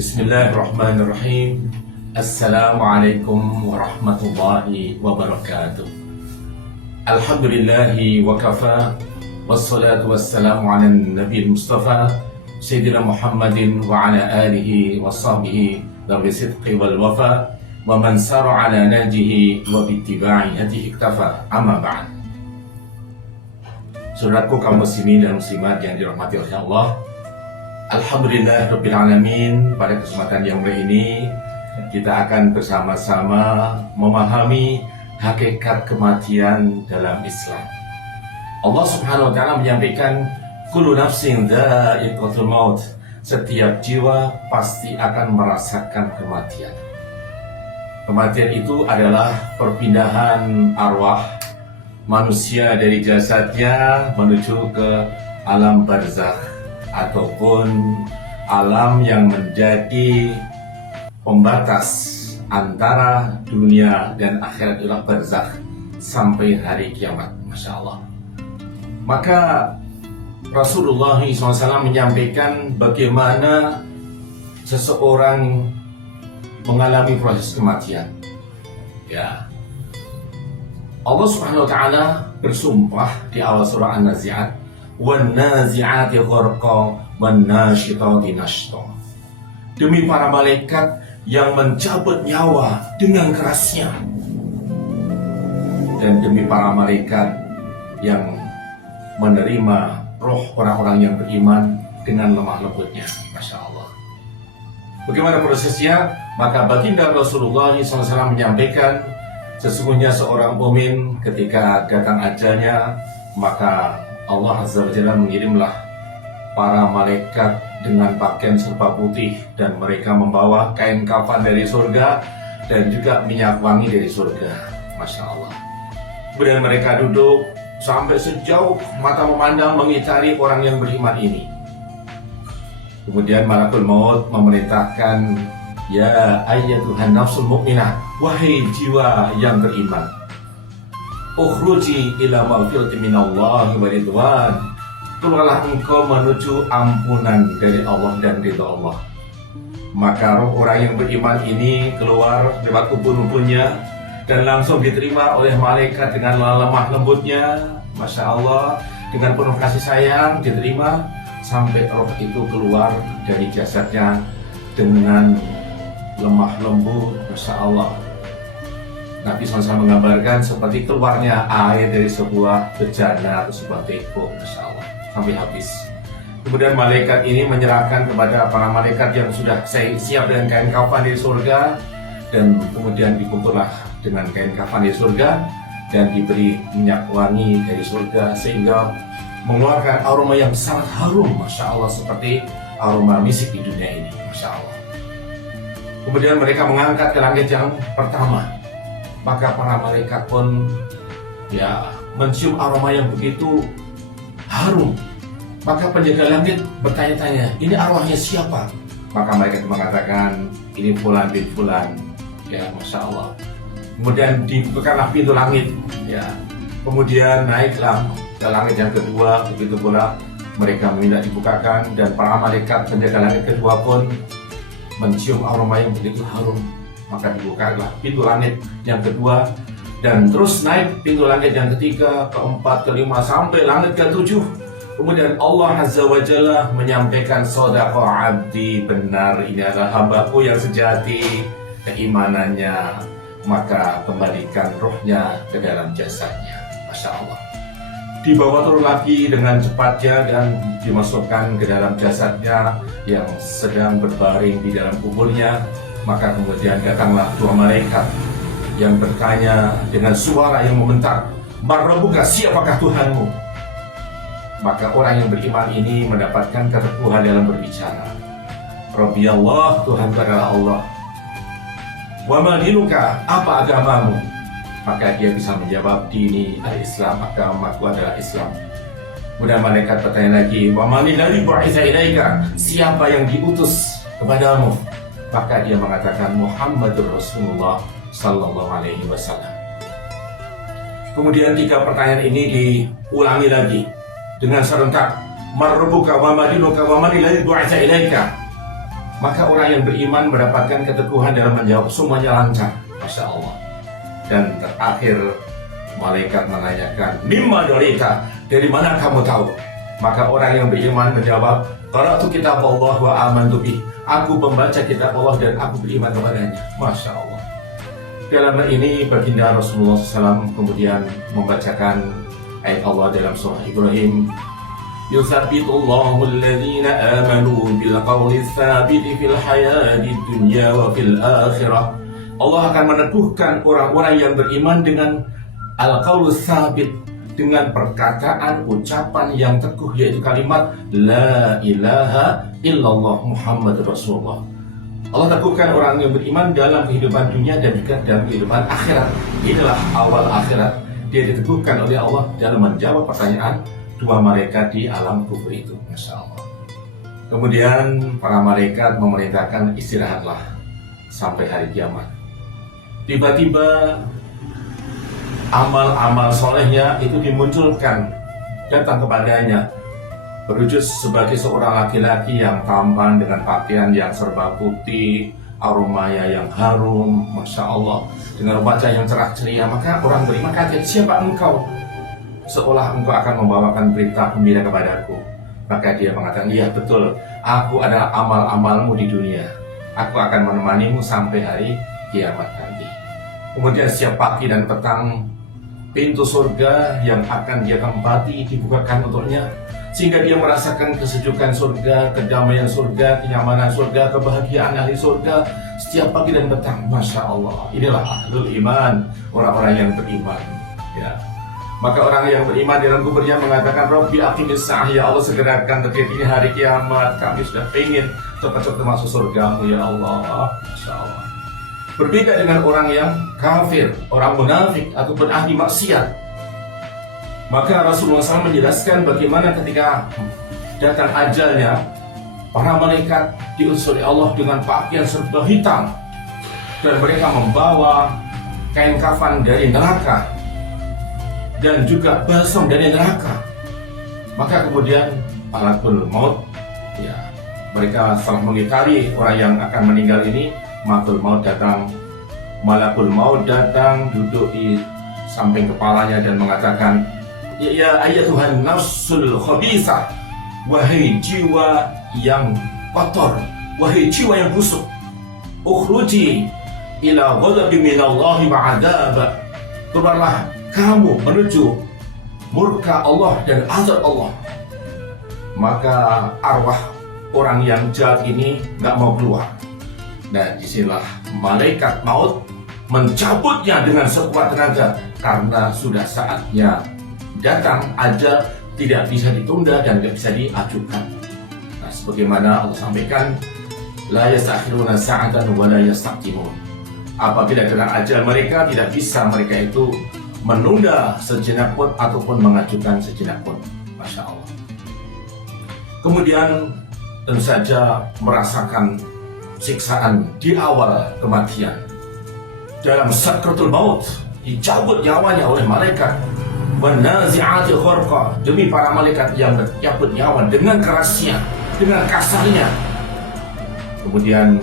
Bismillahirrahmanirrahim. Assalamualaikum warahmatullahi wabarakatuh. Alhamdulillahi wa kafa, wassalatu wassalamu ala nabiyil mustafa Sayyidina Muhammadin wa ala alihi wa sahbihi dhawi sidqi wal wafa wa man sara ala najihi wa bittiba'i hadihi iktafa. Amma ba'd. Saudaraku kaum muslimin dan muslimat yang dirahmati oleh Allah, Alhamdulillah Rabbil Alamin, pada kesempatan yang mulia ini kita akan bersama-sama memahami hakikat kematian dalam Islam. Allah Subhanahu wa Ta'ala menyampaikan, kullu nafsin dha'iqatul maut, setiap jiwa pasti akan merasakan kematian. Kematian itu adalah perpindahan arwah manusia dari jasadnya menuju ke alam barzakh, ataupun alam yang menjadi pembatas antara dunia dan akhirat, adalah barzakh sampai hari kiamat. Masya Allah. Maka Rasulullah SAW menyampaikan bagaimana seseorang mengalami proses kematian. Ya, Allah Subhanahu wa Ta'ala bersumpah di awal surah An-Nazi'at, وَالنَّازِعَاتِ غَرْقًا وَالنَّاشِطَاتِ نَشْطًا. Demi para malaikat yang mencabut nyawa dengan kerasnya, dan demi para malaikat yang menerima roh orang-orang yang beriman dengan lemah lembutnya. Masya Allah. Bagaimana prosesnya? Maka baginda Rasulullah SAW menyampaikan, sesungguhnya seorang mukmin ketika datang ajalnya, maka Allah Azza wa Jalla mengirimlah para malaikat dengan pakaian serba putih, dan mereka membawa kain kafan dari surga dan juga minyak wangi dari surga. Masya Allah. Kemudian mereka duduk sampai sejauh mata memandang mengitari orang yang beriman ini. Kemudian Malakul Maut memerintahkan, ya ayyatuhan nafsul mu'minah, wahai jiwa yang beriman, ukhruji ila maghfiratin minallahi wa ridwan, keluarlah engkau menuju ampunan dari Allah dan ridha Allah. Maka roh orang yang beriman ini keluar lewat ubun-ubunnya dan langsung diterima oleh malaikat dengan lemah lembutnya. Masya Allah, dengan penuh kasih sayang diterima sampai roh itu keluar dari jasadnya dengan lemah lembut. Masya Allah. Nabi SAW menggambarkan seperti keluarnya air dari sebuah bejana atau sebuah teko. Masya Allah, sampai habis. Kemudian malaikat ini menyerahkan kepada para malaikat yang sudah siap dengan kain kafan di surga, dan kemudian dikumpullah dengan kain kafan di surga dan diberi minyak wangi dari surga, sehingga mengeluarkan aroma yang sangat harum. Masya Allah, seperti aroma misik di dunia ini. Masya Allah. Kemudian mereka mengangkat ke langit yang pertama. Maka para malaikat pun mencium aroma yang begitu harum. Maka penjaga langit bertanya-tanya, ini arwahnya siapa? Maka malaikat mengatakan, ini fulan bin fulan. Ya, Masya Allah. Kemudian dibukalah pintu langit. Ya, kemudian naiklah ke langit yang kedua. Begitu pula mereka meminta dibukakan, dan para malaikat penjaga langit kedua pun mencium aroma yang begitu harum. Maka dibukalah pintu langit yang kedua, dan terus naik pintu langit yang ketiga, keempat, kelima, sampai langit ke-7. Kemudian Allah Azza wa Jalla menyampaikan, Shadaqa abdi, benar ini adalah hambaku yang sejati keimanannya, maka kembalikan rohnya ke dalam jasadnya. Masya Allah. Dibawa turun lagi dengan cepatnya dan dimasukkan ke dalam jasadnya yang sedang berbaring di dalam kuburnya. Maka kemudian datanglah dua malaikat yang bertanya dengan suara yang membentak, Man Rabbuka, siapakah Tuhanmu? Maka orang yang beriman ini mendapatkan keteguhan dalam berbicara. Rabbi Allah, Tuhan adalah Allah. Wa ma dinuka, apa agamamu? Maka dia bisa menjawab, dini al-Islam, agamaku adalah Islam. Kemudian malaikat bertanya lagi, wa man alladhi bu'itsa ilaika, siapa yang diutus kepadamu? Maka dia mengatakan, Muhammadur Rasulullah Sallallahu Alaihi Wasallam. Kemudian 3 pertanyaan ini diulangi lagi dengan serentak, Man rabbuka wa ma dinuka wa man alladhi bu'itsa ilaika. maka orang yang beriman mendapatkan keteguhan dalam menjawab, semuanya lancar, Masya Allah. Dan terakhir malaikat menanyakan, mimma dorita, dari mana kamu tahu? Maka orang yang beriman menjawab, qara'tu kitab Allah wa amantu bih, aku membaca kitab Allah dan aku beriman kepadanya. Masya Allah. Dalam hal ini baginda Rasulullah SAW kemudian membacakan ayat Allah dalam surah Ibrahim, yuthabbitullahu alladhina amanu bil qawli tsabiti fil hayati dunya wa fil akhirah. Allah akan meneguhkan orang-orang yang beriman dengan al-qaulu tsabit, dengan perkataan ucapan yang teguh, yaitu kalimat la ilaha illallah Muhammad Rasulullah. Allah teguhkan orang yang beriman dalam kehidupan dunia dan juga dalam kehidupan akhirat. Inilah awal akhirat. Dia diteguhkan oleh Allah dalam menjawab pertanyaan dua malaikat di alam kubur itu. Masya Allah. Kemudian para malaikat memerintahkan istirahatlah sampai hari kiamat. Tiba-tiba amal-amal solehnya itu dimunculkan, datang kepadanya, berwujud sebagai seorang laki-laki yang tampan dengan pakaian yang serba putih, aromanya yang harum, Masya Allah, dengan wajah yang cerah ceria. Maka orang beriman kaget, siapa engkau? Seolah engkau akan membawakan berita gembira kepadaku. Maka dia mengatakan, iya betul, aku adalah amal-amalmu di dunia. Aku akan menemanimu sampai hari kiamat nanti. Kemudian setiap pagi dan petang, pintu surga yang akan dia tempati dibukakan untuknya, sehingga dia merasakan kesejukan surga, kedamaian surga, kenyamanan surga, kebahagiaan ahli surga setiap pagi dan petang. Masya Allah, inilah ahlul iman, orang-orang yang beriman. Ya. Maka orang yang beriman dalam kuburnya mengatakan, Rabbi aqimis sa'ah, ya Allah segerakan detik ini hari kiamat, kami sudah ingin cepat-cepat masuk surgamu ya Allah. Masya Allah. Berbeda dengan orang yang kafir, orang munafik ataupun ahli maksiat. Maka Rasulullah SAW menjelaskan bagaimana ketika datang ajalnya, para malaikat diutus oleh Allah dengan pakaian serba hitam, dan mereka membawa kain kafan dari neraka dan juga balsam dari neraka. Maka kemudian malakul maut, ya, mereka setelah mengitari orang yang akan meninggal ini, malakul maut datang duduk di samping kepalanya dan mengatakan, ya ayatuhan nafsul khabisah, wahai jiwa yang kotor, wahai jiwa yang busuk, ukhruji ila ghadabi minallahi wa adab, keluarlah kamu menuju murka Allah dan azab Allah. Maka arwah orang yang jahat ini nggak mau keluar. Nah, disinilah malaikat maut mencabutnya dengan sekuat tenaga, karena sudah saatnya datang, ajal tidak bisa ditunda dan tidak bisa diajukan. Nah, sebagaimana Allah sampaikan, la yastakhiruna sa'atan wa la yastaqdimun. Apabila datang ajal mereka, tidak bisa mereka itu menunda sejenak pun ataupun mengajukan sejenak pun. Masya Allah. Kemudian tentu saja merasakan siksaan di awal kematian. Dalam sakratul maut, dicabut nyawanya oleh malaikat. Wanazi'ati khurqa, demi para malaikat yang mencabut nyawa dengan kerasnya, dengan kasarnya. Kemudian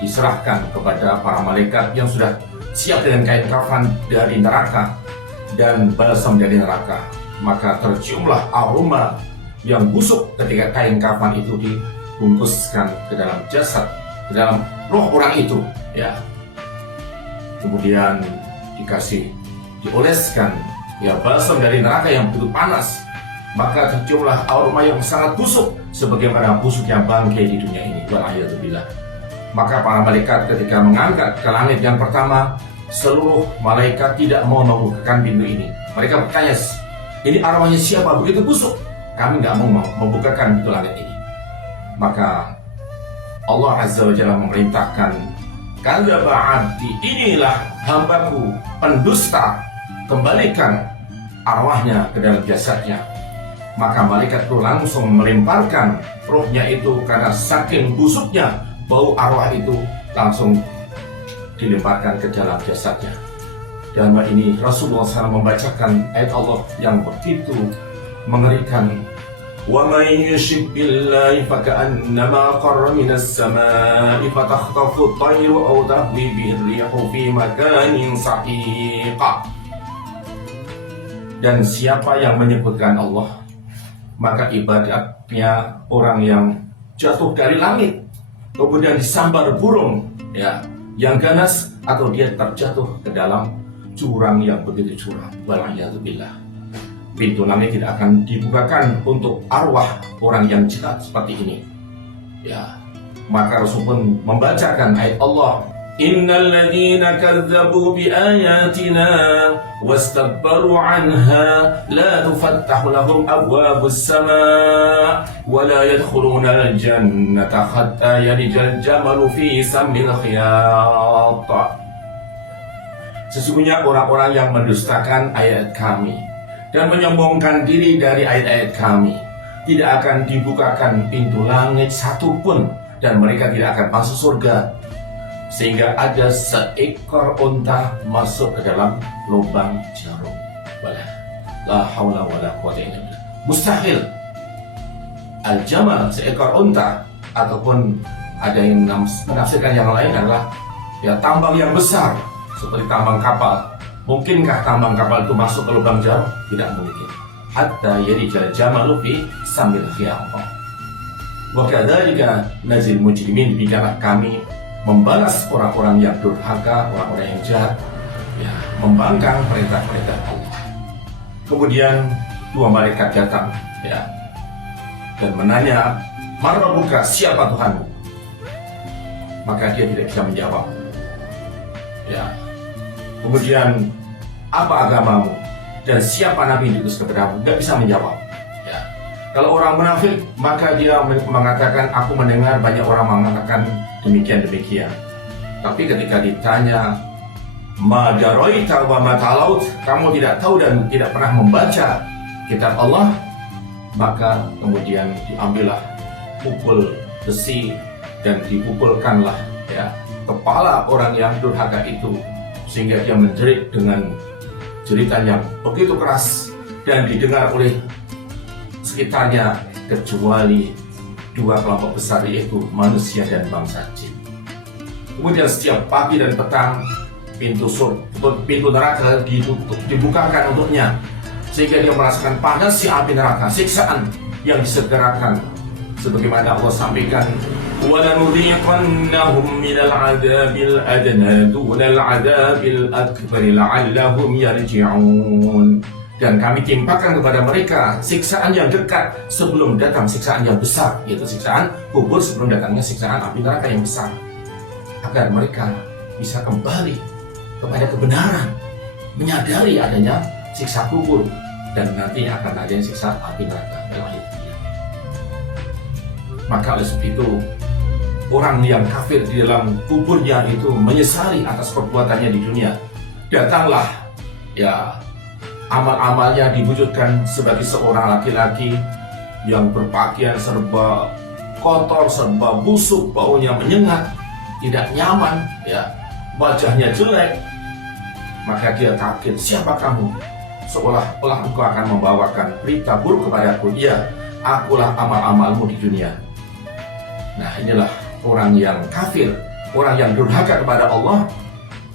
diserahkan kepada para malaikat yang sudah siap dengan kain kafan dari neraka dan balsam dari neraka. Maka terciumlah aroma yang busuk ketika kain kafan itu dibungkuskan ke dalam jasad, ke dalam roh orang itu, ya. Kemudian dioleskan ya balsam dari neraka yang begitu panas, maka terciumlah aroma yang sangat busuk sebagaimana busuknya bangkai di dunia ini. Wal'iyadzubillah. Maka para malaikat ketika mengangkat ke langit yang pertama, seluruh malaikat tidak mau membukakan pintu ini. Mereka bertanya, ini aromanya siapa begitu busuk? Kami nggak mau membukakan pintu langit ini. Maka Allah Azza wa Jalla memerintahkan, kadzaba 'abdi, inilah hambaku pendusta, kembalikan arwahnya ke dalam jasadnya. Maka malaikat itu langsung melemparkan rohnya itu, karena saking busuknya bau arwah itu langsung dilemparkan ke dalam jasadnya. Dan ini Rasulullah SAW membacakan ayat Allah yang begitu mengerikan, وَمَنْ يُشْرِكْ بِاللَّهِ فَكَأَنَّمَا خَرَّ مِنَ السَّمَاءِ فَتَخْطَفُهُ الطَّيْرُ أَوْ تَهْوِي بِهِ الرِّيحُ فِي مَكَانٍ سَحِيقٍ. Dan siapa yang menyebutkan Allah, maka ibadatnya orang yang jatuh dari langit, kemudian disambar burung, ya, yang ganas, atau dia terjatuh ke dalam jurang yang begitu curam. Wal'iyadzubillah. Pintu langit tidak akan dibukakan untuk arwah orang yang jahat seperti ini. Ya, maka Rasul pun membacakan ayat Allah, Innal ladzina kazzabu bi ayatina wastakbaru anha la tufattahu lahum abwabus samaa wa la yadkhuluna al-jannata hatta yalijal jamalu fi sammil khiyat. Sesungguhnya orang-orang yang mendustakan ayat kami dan menyombongkan diri dari ayat-ayat kami, tidak akan dibukakan pintu langit satupun, dan mereka tidak akan masuk surga, sehingga ada seekor unta masuk ke dalam lubang jarum. La haula wala quwwata illa billah. Mustahil. Al-jamal, seekor unta, ataupun ada yang menafsirkan yang lain adalah ya tambang yang besar seperti tambang kapal. Mungkinkah tambang kapal itu masuk ke lubang jarum? Tidak mungkin. Hatta yarijal jamalu fi sambil khiyam. Wa kadzalika nazil mujrimin, demikianlah kami membalas orang-orang yang durhaka, orang-orang yang jahat, ya, membangkang perintah-perintah Allah. Kemudian dua malaikat datang, ya, dan menanya, "Man rabbuka?" Siapa Tuhanmu? Maka dia tidak bisa menjawab. Ya. Kemudian, apa agamamu? Dan siapa nabi yang diutus kepadamu? Tidak bisa menjawab. Ya. Kalau orang munafik, maka dia mengatakan, aku mendengar banyak orang mengatakan demikian-demikian. Tapi ketika ditanya, ma daraita wa ma talaut, kamu tidak tahu dan tidak pernah membaca kitab Allah, maka kemudian diambillah pukul besi dan dipukulkanlah, ya, kepala orang yang durhaka itu, sehingga dia menjerit dengan jeritan yang begitu keras dan didengar oleh sekitarnya, kecuali dua kelompok besar, yaitu manusia dan bangsa jin. Kemudian setiap pagi dan petang pintu neraka dibukakan untuknya, sehingga dia merasakan panas si api neraka, siksaan yang disegerakan, sebagaimana Allah sampaikan, وَلَنُذِيقَنَّهُمْ مِنَ الْعَذَابِ الْأَدْنَى دُونَ الْعَذَابِ الْأَكْبَرِ لَعَلَّهُمْ يَرْجِعُونَ. Dan kami timpakan kepada mereka siksaan yang dekat sebelum datang siksaan yang besar, yaitu siksaan kubur sebelum datangnya siksaan api neraka yang besar, agar mereka bisa kembali kepada kebenaran, menyadari adanya siksa kubur dan nantinya akan adanya siksa api neraka. Maka oleh sebab itu, orang yang kafir di dalam kuburnya itu menyesali atas perbuatannya di dunia. Datanglah, ya, amal-amalnya diwujudkan sebagai seorang laki-laki yang berpakaian serba kotor, serba busuk, baunya menyengat, tidak nyaman, ya, wajahnya jelek. Maka dia kaget, siapa kamu? Seolah-olah engkau akan membawakan berita buruk kepadaku. Iya, akulah amal-amalmu di dunia. Nah, inilah orang yang kafir, orang yang durhaka kepada Allah,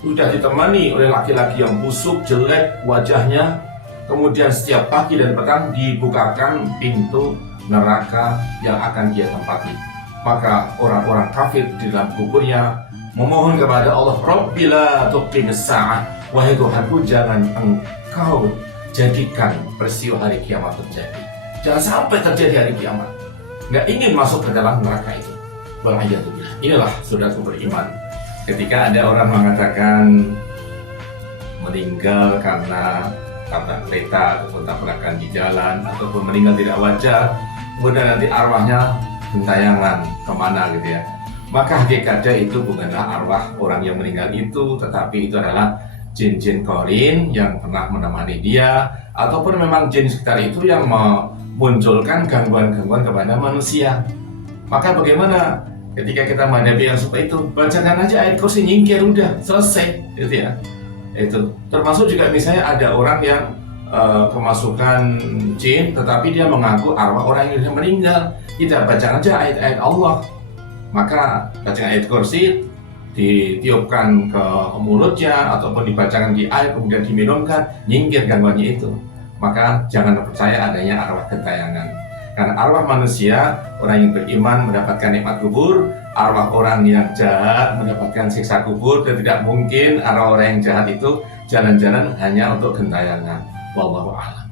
sudah ditemani oleh laki-laki yang busuk, jelek wajahnya. Kemudian setiap pagi dan petang dibukakan pintu neraka yang akan dia tempati. Maka orang-orang kafir di dalam kuburnya memohon kepada Allah, Rabbi la tuqimis sa'ah, wahai Tuhanku, jangan engkau jadikan peristiwa hari kiamat terjadi. Jangan sampai terjadi hari kiamat. Nggak ingin masuk ke dalam neraka itu. Wal'iyadzubillah. Inilah saudaraku beriman, ketika ada orang mengatakan meninggal karena tabrak kereta ataupun tabrakan di jalan, ataupun meninggal tidak wajar, kemudian nanti arwahnya gentayangan kemana gitu ya, maka hakikatnya itu bukanlah arwah orang yang meninggal itu, tetapi itu adalah jin-jin korin yang pernah menemani dia, ataupun memang jin sekitar itu yang memunculkan gangguan-gangguan kepada manusia. Maka bagaimana ketika kita menghadapi yang seperti itu? Bacakan aja ayat kursi, nyingkir, udah selesai, gitu ya. Itu termasuk juga misalnya ada orang yang kemasukan jin, tetapi dia mengaku arwah orang yang sudah meninggal. Kita baca aja ayat-ayat Allah, maka baca ayat kursi, ditiupkan ke mulutnya ataupun dibacakan di air kemudian diminumkan, nyingkir gangguannya itu. Maka jangan percaya adanya arwah gentayangan, karena arwah manusia, orang yang beriman mendapatkan nikmat kubur, arwah orang yang jahat mendapatkan siksa kubur, dan tidak mungkin arwah orang yang jahat itu jalan-jalan hanya untuk gentayangan. Wallahu a'lam.